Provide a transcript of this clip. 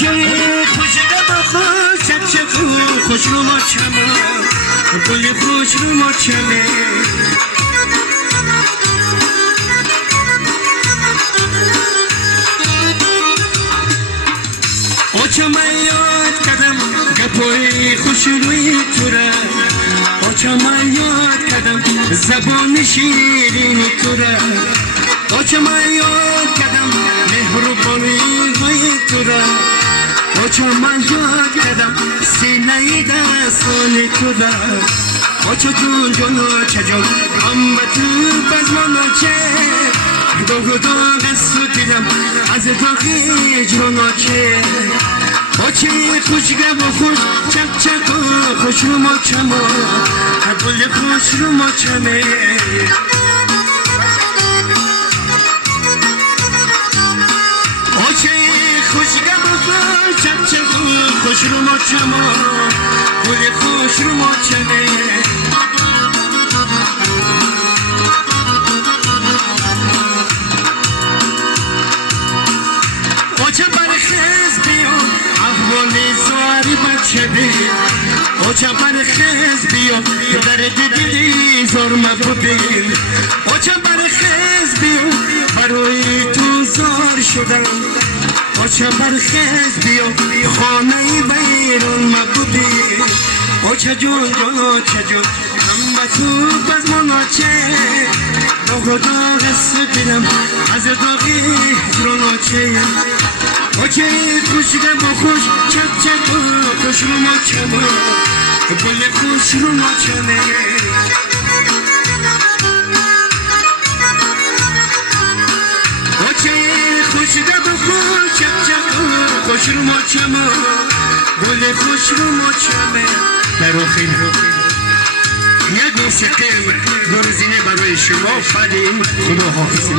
آجای خوشگه با خوش چک خوش رو ما چمه گل خوش رو ما چمه آچمه یاد کردم گپای خوش روی تو را آچمه یاد کردم زبان شیرین تو را آچمه یاد کردم مهربانی های تو را آچمه یاد کردم سینه دستان تو را آچه جون جون چه جون هم به تو بزمانو چه داغ داغ سو دیدم از داغی جونو چه آچه خوشگه و خوش چک چک و خوش رو ما چما گل خوش رو ما چمه آچه خوشگه و خوش چک چک و خوش رو ما چما گل خوش رو ما چمه آچه برخیز بیا احوالی زاری بچه بی آچه برخیز بیا درد دیدی زار مبودیم آچه برخیز بیا برای تو زار شدم آچه برخیز بیا خانه بیرون مبودیم آچه جون جون آچه جون هم با تو بزمان آچه داغ داغ سدیدم از داغی جون آچه آچه خوشگه با خوش چک چک و خوش رو ما چمه گل خوش رو ما چمه آچه خوشگه با خوش چک چک و خوش رو ما چمه گل خوش رو ما چمه برای یک موسیقی گرزینه برای شما فدیم خدا حافظ